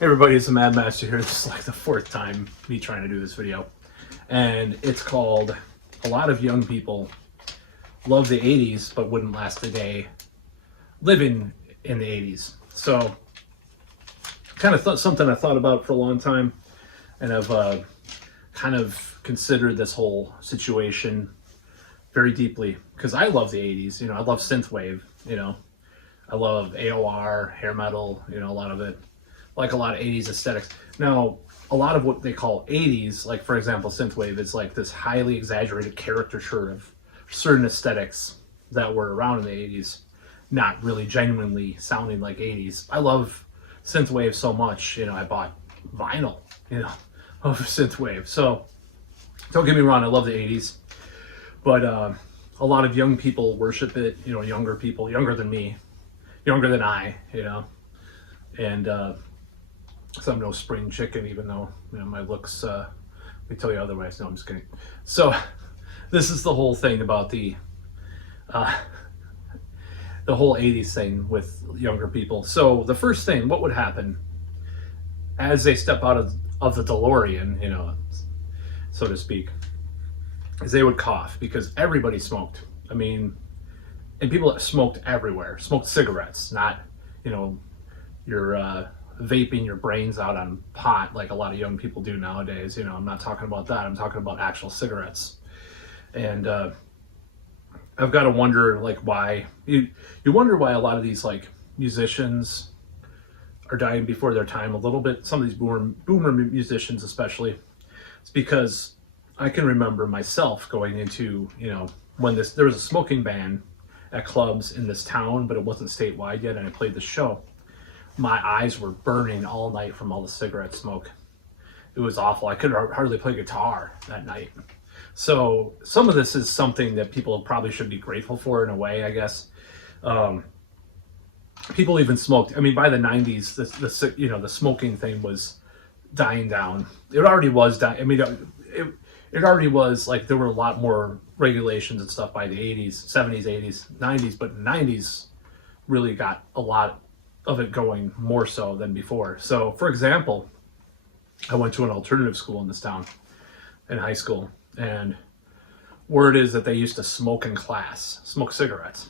Hey everybody, it's the Mad Master here. This is like the fourth time me trying to do this video. And it's called A Lot of Young People Love the 80s but Wouldn't Last a Day Living in the 80s. So, kind of something I thought about for a long time. And I've kind of considered this whole situation very deeply. Because I love the 80s. I love synthwave. I love AOR, hair metal, a lot of it. Like a lot of 80s aesthetics. Now, a lot of what they call 80s, like for example, synthwave, is like this highly exaggerated caricature of certain aesthetics that were around in the 80s, not really genuinely sounding like 80s. I love synthwave so much, I bought vinyl, of synthwave. So don't get me wrong, I love the 80s, but a lot of young people worship it, younger people, younger than me, younger than I, and so I'm no spring chicken, even though my looks they tell you otherwise. No, I'm just kidding. So this is the whole thing about the whole 80s thing with younger people. So the first thing, what would happen as they step out of the DeLorean, so to speak, is they would cough because everybody smoked. And people that smoked everywhere, smoked cigarettes, not your vaping your brains out on pot like a lot of young people do nowadays. I'm not talking about that. I'm talking about actual cigarettes. And I've got to wonder, like, why you wonder why a lot of these like musicians are dying before their time a little bit. Some of these boomer musicians especially. It's because I can remember myself going into when there was a smoking ban at clubs in this town, but it wasn't statewide yet, and I played the show. My eyes were burning all night from all the cigarette smoke. It was awful. I could hardly play guitar that night. So some of this is something that people probably should be grateful for in a way, I guess. People even smoked. By the 90s, the smoking thing was dying down. It already was dying. It already was, like, there were a lot more regulations and stuff by the 80s, 70s, 80s, 90s, but the 90s really got a lot of it going more so than before. So, for example, I went to an alternative school in this town in high school, and word is that they used to smoke in class, smoke cigarettes.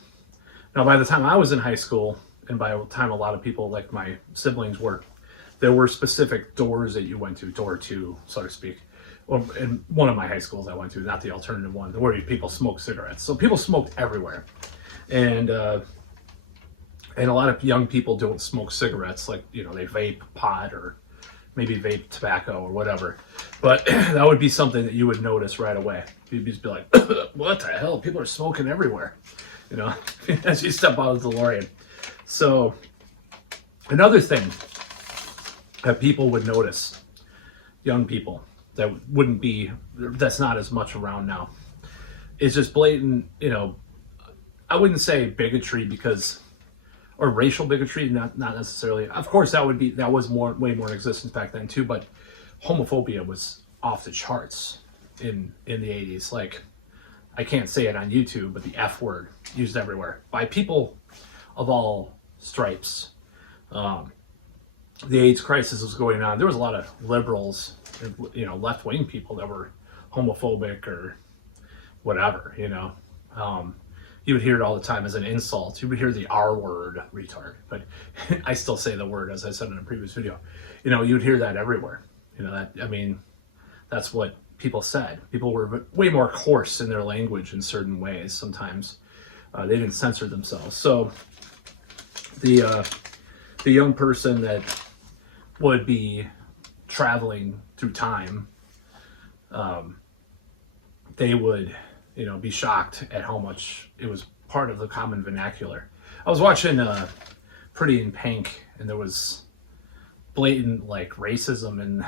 Now, by the time I was in high school, and by the time a lot of people like my siblings were, there were specific doors that you went to, door two, so to speak. Well, in one of my high schools I went to, not the alternative one, where people smoked cigarettes. So people smoked everywhere. And a lot of young people don't smoke cigarettes, like, they vape pot or maybe vape tobacco or whatever. But that would be something that you would notice right away. You'd just be like, what the hell? People are smoking everywhere, as you step out of the DeLorean. So another thing that people would notice, young people, that's not as much around now, is just blatant, I wouldn't say bigotry or racial bigotry, not necessarily. Of course, that was way more in existence back then too, but homophobia was off the charts in the 80s. Like, I can't say it on YouTube, but the F word used everywhere by people of all stripes. The AIDS crisis was going on. There was a lot of liberals, left-wing people that were homophobic or whatever, you would hear it all the time as an insult. You would hear the R word, retard, but I still say the word, as I said in a previous video. You would hear that everywhere. That's what people said. People were way more coarse in their language in certain ways sometimes. They didn't censor themselves. So the young person that would be traveling through time, they would be shocked at how much it was part of the common vernacular. I was watching Pretty in Pink, and there was blatant like racism and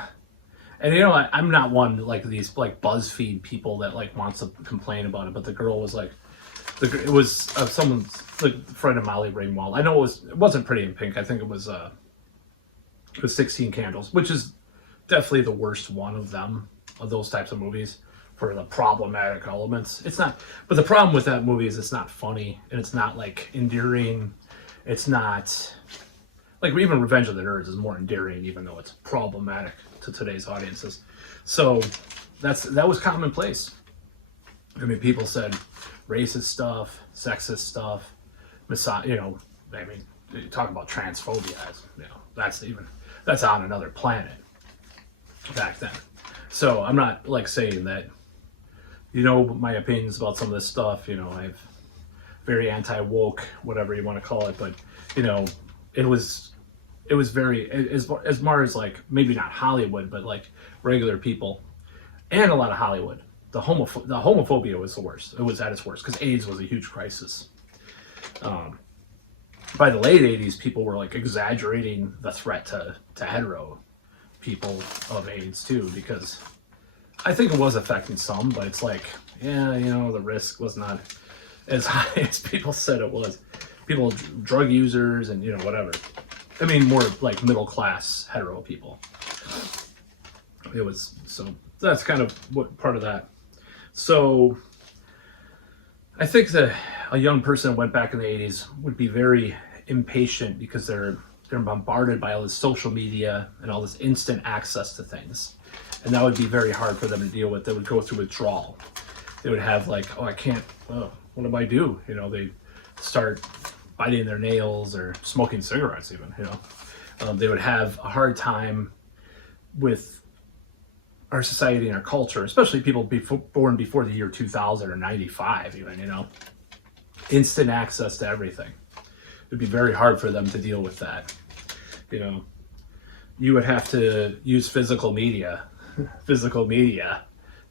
I'm not one like these like BuzzFeed people that like wants to complain about it, but the girl was like, it was someone's like friend of Molly Ringwald. I know it wasn't Pretty in Pink. I think it was 16 Candles, which is definitely the worst one of those types of movies. For the problematic elements, it's not. But the problem with that movie is it's not funny and it's not like endearing. It's not like even Revenge of the Nerds is more endearing, even though it's problematic to today's audiences. So that was commonplace. I mean, people said racist stuff, sexist stuff, you know, I mean, you talk about transphobia, you know, that's on another planet back then. So I'm not like saying that, you know, my opinions about some of this stuff, you know, I've very anti-woke, whatever you want to call it, but you know, it was very, as far as like, maybe not Hollywood, but like regular people and a lot of Hollywood, the homophobia was the worst. It was at its worst because AIDS was a huge crisis. By the late 80s, people were like exaggerating the threat to hetero people of AIDS too, because I think it was affecting some, but it's like, yeah, you know, the risk was not as high as people said it was. People, drug users and, you know, whatever. I mean, more like middle class hetero people. It was, so that's kind of what part of that. So I think that a young person that went back in the 80s would be very impatient because they're bombarded by all this social media and all this instant access to things. And that would be very hard for them to deal with. They would go through withdrawal. They would have like, oh, I can't, what do I do? You know, they start biting their nails or smoking cigarettes even, you know. They would have a hard time with our society and our culture, especially people born before the year 2000 or 95 even, you know. Instant access to everything. It'd be very hard for them to deal with that. You know, you would have to use physical media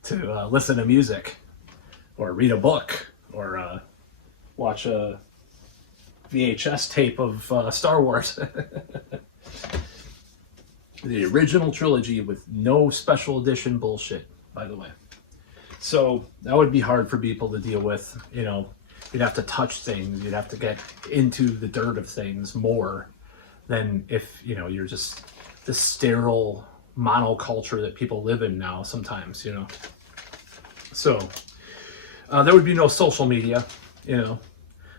to listen to music or read a book or watch a VHS tape of Star Wars. The original trilogy with no special edition bullshit, by the way. So that would be hard for people to deal with. You know, you'd have to touch things. You'd have to get into the dirt of things more than if, you know, you're just this sterile monoculture that people live in now sometimes, you know. So there would be no social media, you know,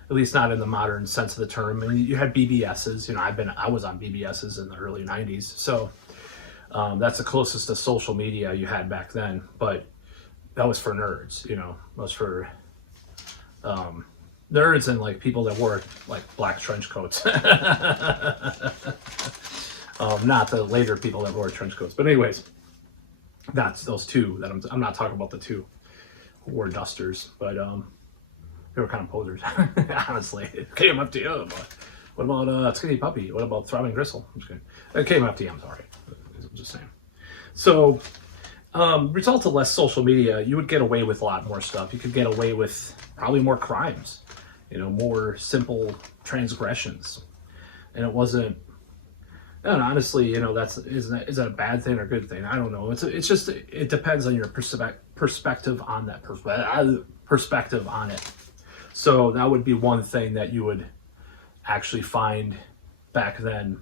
at least not in the modern sense of the term. I mean, you had BBSs, you know, I was on BBSs in the early 90s. So that's the closest to social media you had back then. But that was for nerds, you know, that was for nerds and like people that wore like black trench coats. Not the later people that wore trench coats. But anyways, that's those two that I'm not talking about the two who wore dusters, but they were kind of posers, honestly. It came up to you. But what about Skinny Puppy? What about Throbbing Gristle? I'm just kidding. It came up to you, I'm sorry. I'm just saying. So, result of less social media, you would get away with a lot more stuff. You could get away with probably more crimes, you know, more simple transgressions. And it wasn't, and honestly, you know, is that a bad thing or a good thing? I don't know. It's just, it depends on your perspective on that perspective on it. So that would be one thing that you would actually find back then,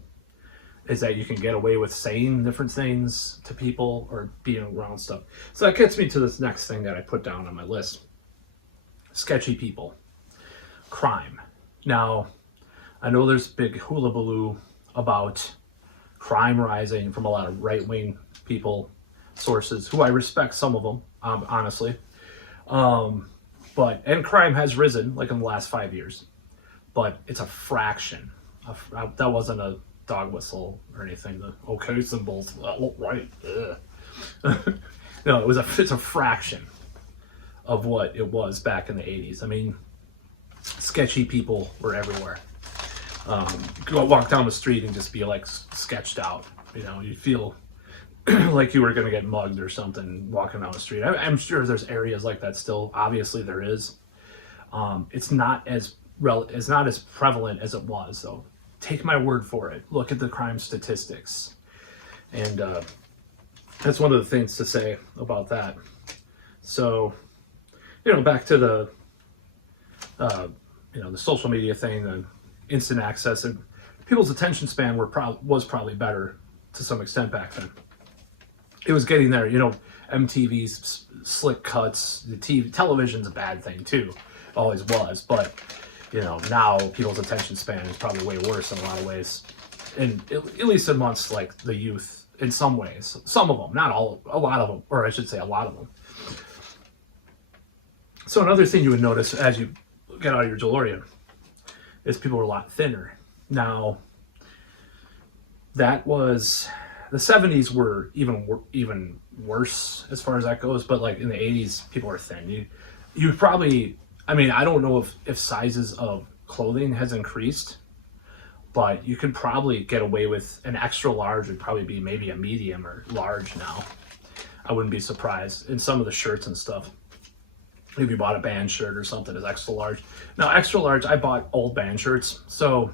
is that you can get away with saying different things to people or being around stuff. So that gets me to this next thing that I put down on my list. Sketchy people. Crime. Now, I know there's big hullabaloo about crime rising from a lot of right-wing people, sources, who I respect some of them, honestly. And crime has risen, like in the last 5 years, but it's a fraction. That wasn't a dog whistle or anything. The okay symbols, right? No, it's a fraction of what it was back in the 80s. I mean, sketchy people were everywhere. Go walk down the street and just be like sketched out. You know, you feel like you were going to get mugged or something walking down the street. I'm sure there's areas like that still. Obviously, there is. It's not as prevalent as it was, though. Take my word for it. Look at the crime statistics, and that's one of the things to say about that. So, you know, back to the the social media thing, the instant access, and people's attention span was probably better to some extent back then. It was getting there, you know. MTV's slick cuts, television's a bad thing too, always was, but you know, now people's attention span is probably way worse in a lot of ways. and at least amongst like the youth in some ways. Some of them, not all, a lot of them, or I should say a lot of them. So another thing you would notice as you get out of your DeLorean is people were a lot thinner. Now, that was the 70s were even worse as far as that goes. But like in the 80s, people were thin. You probably, I mean, I don't know if sizes of clothing has increased, but you could probably get away with an extra large would probably be maybe a medium or large now. I wouldn't be surprised in some of the shirts and stuff. If you bought a band shirt or something as extra large. Now, extra large, I bought old band shirts, so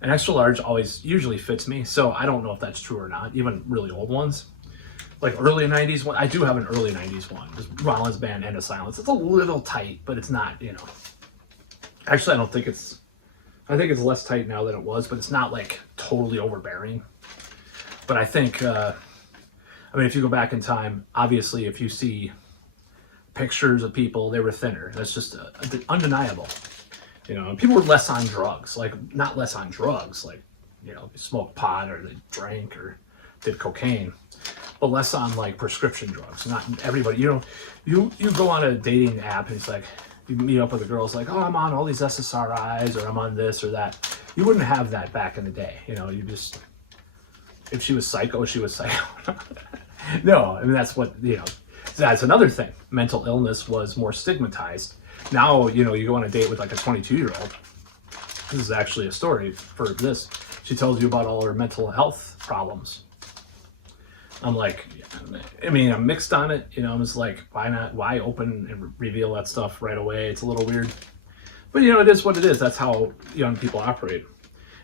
an extra large always usually fits me. So I don't know if that's true or not, even really old ones. Like early 90s one, I do have an early 90s one, just Rollins Band, End of Silence. It's a little tight, but it's not, you know. Actually, I think it's less tight now than it was, but it's not like totally overbearing. But I think, I mean, if you go back in time, obviously, if you see pictures of people, they were thinner. That's just undeniable. You know, and people were less on drugs, like not less on drugs, like, you know, they smoked pot or they drank or did cocaine, but less on like prescription drugs. Not everybody, you know, you go on a dating app and it's like, you meet up with a girl, it's like, oh, I'm on all these SSRIs or I'm on this or that. You wouldn't have that back in the day. You know, you just, if she was psycho, she was psycho. No, I mean, that's what, you know, that's another thing. Mental illness was more stigmatized. Now, you know, you go on a date with like a 22-year-old. This is actually a story for this. She tells you about all her mental health problems. I'm like, I mean, I'm mixed on it. You know, I'm just like, why not? Why open and reveal that stuff right away? It's a little weird. But, you know, it is what it is. That's how young people operate.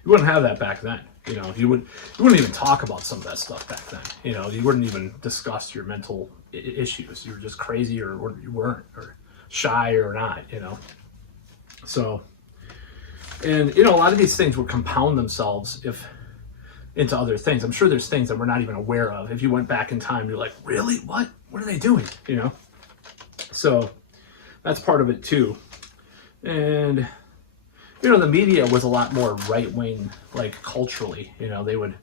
You wouldn't have that back then. You know, you wouldn't even talk about some of that stuff back then. You know, you wouldn't even discuss your mental issues. You were just crazy or you weren't, or shy or not, you know. So, and, you know, a lot of these things would compound themselves into other things. I'm sure there's things that we're not even aware of. If you went back in time, you're like, really? What are they doing? You know? So that's part of it too. And, you know, the media was a lot more right-wing, like culturally, you know, they would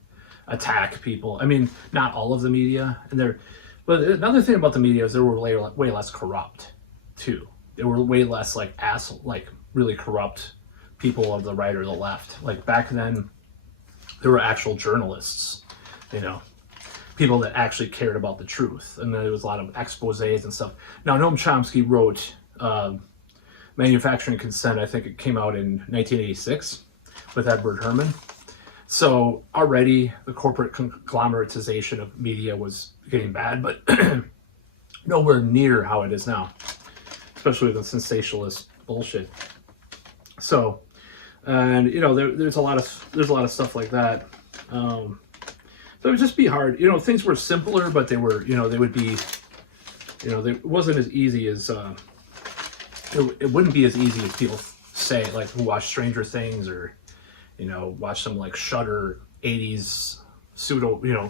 attack people. I mean, not all of the media, but another thing about the media is they were way less corrupt too. They were way less like really corrupt people of the right or the left. Like back then, there were actual journalists, you know, people that actually cared about the truth. And there was a lot of exposés and stuff. Now, Noam Chomsky wrote Manufacturing Consent. I think it came out in 1986 with Edward Herman. So already the corporate conglomeratization of media was getting bad, but nowhere near how it is now, especially with the sensationalist bullshit. So, and you know, there's a lot of stuff like that. So it would just be hard. You know, things were simpler, but they were, you know, they would be, you know, it wasn't as easy as it wouldn't be as easy as people say, like who watch Stranger Things or, you know, watch some like Shudder 80s pseudo, you know,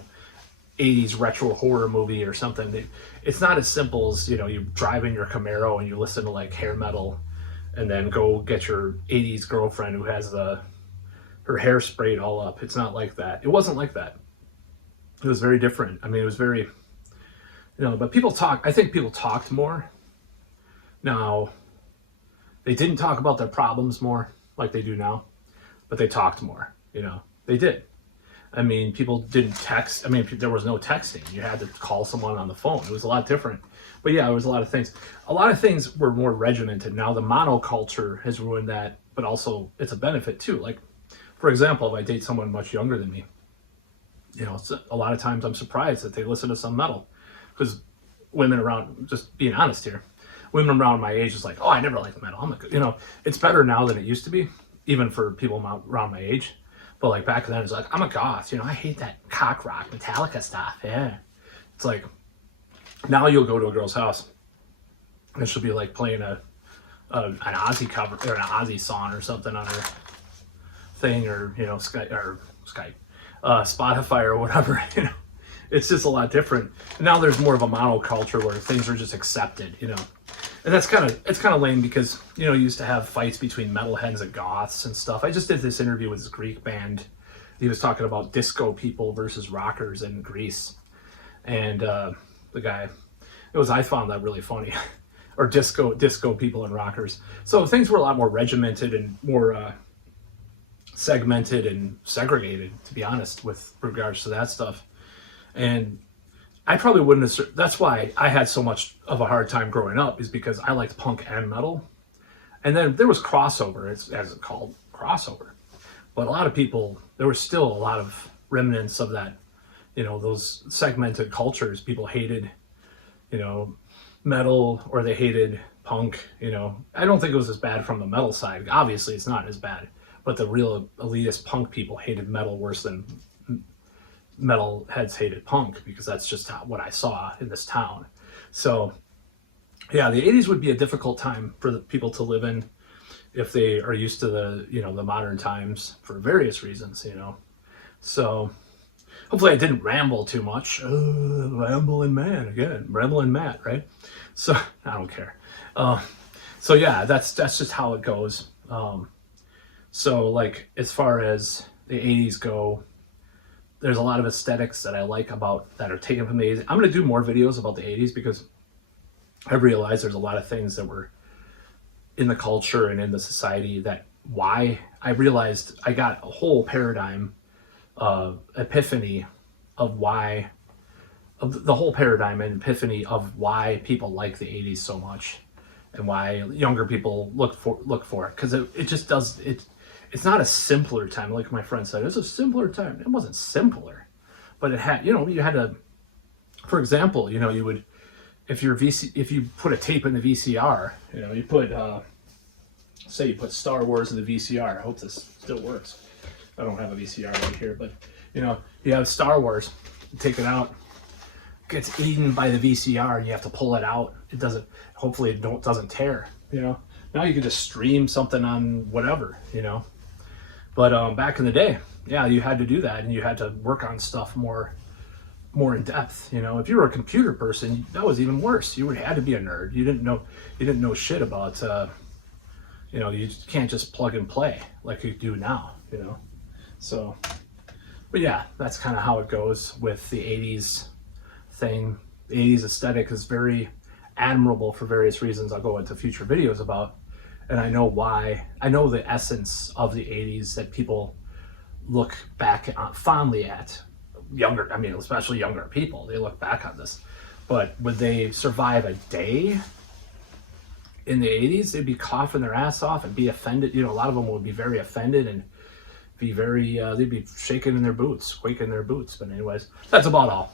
80s retro horror movie or something. It's not as simple as, you know, you drive in your Camaro and you listen to like hair metal and then go get your 80s girlfriend who has her hair sprayed all up. It's not like that. It wasn't like that. It was very different. I mean, it was very, you know, but I think people talked more. Now, they didn't talk about their problems more like they do now, but they talked more, you know, they did. I mean, people didn't text. I mean, there was no texting. You had to call someone on the phone. It was a lot different. But yeah, it was a lot of things. A lot of things were more regimented. Now the monoculture has ruined that, but also it's a benefit too. Like, for example, if I date someone much younger than me, you know, a lot of times I'm surprised that they listen to some metal, because women around, just being honest here, women around my age is like, oh, I never liked metal. You know, it's better now than it used to be, even for people around my age. But like back then, it's like, I'm a goth, you know, I hate that cock rock Metallica stuff. Yeah. It's like, now you'll go to a girl's house and she'll be like playing an Ozzy cover or an Ozzy song or something on her thing, or, you know, Skype, Spotify or whatever, you know. It's just a lot different. And now there's more of a monoculture where things are just accepted, you know. And it's kind of lame because, you know, you used to have fights between metalheads and goths and stuff. I just did this interview with this Greek band he was talking about disco people versus rockers in Greece, and the guy, I found that really funny, or disco people and rockers. So things were a lot more regimented and more segmented and segregated, to be honest, with regards to that stuff. And I probably wouldn't have. That's why I had so much of a hard time growing up, is because I liked punk and metal, and then there was crossover, as it's called, crossover. But a lot of people, there was still a lot of remnants of that, those segmented cultures. People hated, metal, or they hated punk. I don't think it was as bad from the metal side. Obviously, it's not as bad. But the real elitist punk people hated metal worse than metal heads hated punk, because that's just what I saw in this town. So, yeah, the 80s would be a difficult time for the people to live in if they are used to the modern times for various reasons, So, hopefully I didn't ramble too much. Rambling man again, rambling Matt, right? So, I don't care. So yeah, that's just how it goes. So like, as far as the 80s go, there's a lot of aesthetics that I like that are taken from the 80s. I'm going to do more videos about the 80s, because I realized there's a lot of things that were in the culture and in the society that I realized I got a whole paradigm epiphany of the whole paradigm and epiphany of why people like the 80s so much, and why younger people look for it, because it just does it. It's not a simpler time, like my friend said. It's a simpler time. It wasn't simpler, but it had, you had to, for example, you would, if you put a tape in the VCR, you put, say you put Star Wars in the VCR. I hope this still works. I don't have a VCR right here, but you have Star Wars, you take it out, it gets eaten by the VCR, and you have to pull it out. It doesn't, hopefully it doesn't tear, Now you can just stream something on whatever, But back in the day, yeah, you had to do that, and you had to work on stuff more in depth. If you were a computer person, that was even worse. You had to be a nerd. You didn't know shit about. You can't just plug and play like you do now. So, but yeah, that's kind of how it goes with the 80s thing. The 80s aesthetic is very admirable for various reasons I'll go into future videos about. And I know why. I know the essence of the 80s that people look back fondly at. Especially younger people, they look back on this. But would they survive a day in the 80s? They'd be coughing their ass off and be offended. A lot of them would be very offended and be very, they'd be shaking in their boots, quaking in their boots. But anyways, that's about all.